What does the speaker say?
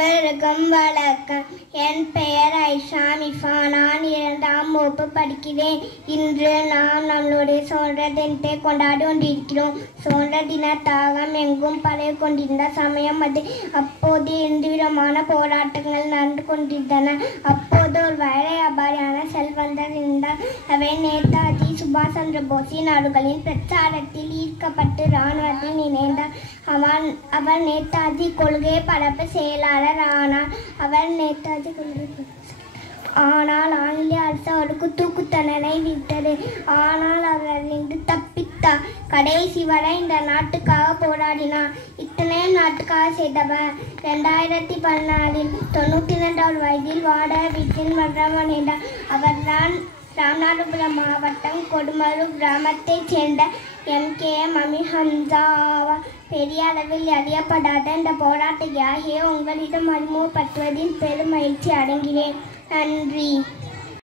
அனைவருக்கும் வணக்கம். என் பெயர் ஐஷா மிஃபா. நான் 2ஆம் வகுப்பு படிக்கிறேன். இன்று நாம் நம்மளுடைய சுதந்திர தினத்தை கொண்டாடி கொண்டிருக்கிறோம். சுதந்திர தின தாகம் எங்கும் பரவி கொண்டிருந்த சமயம் அது. அப்போது 2 விதமான போராட்டங்கள் நடந்து கொண்டிருந்தன. அப்போது ஒரு வைர வியாபாரியான செல்வந்தர் இருந்தார். அவர் நேதாஜி சுபாஷ் சந்திர போஸின் அவர்களின் பிரச்சாரத்தில் ஈர்க்கப்பட்டு இராணுவத்தில் இணைந்தார். அவர் நேதாஜி கொள்கை பரப்பு செயலாளர் ஆனார். ஆனால் ஆங்கிலேய அரசு அவருக்கு தூக்கு தண்டனை விட்டது. ஆனால் அவரிலிருந்து தப்பித்தார். கடைசி வரை இந்த நாட்டுக்காக போராடினார். இத்தனை நாட்டுக்காக செய்தவர் 2014 92 வயதில் வாடகை வீட்டில் மரணமடைந்தார். அவர்தான் ராமநாதபுரம் மாவட்டம் கொடுமலூர் கிராமத்தைச் சேர்ந்த MKM அமீர் ஹம்சா ஆவார். பெரிய அளவில் அறியப்படாத இந்த போராட்ட தியாகியை உங்களிடம் அறிமுகப்படுத்துவதில் பெரும் மகிழ்ச்சி அடைகிறேன். நன்றி.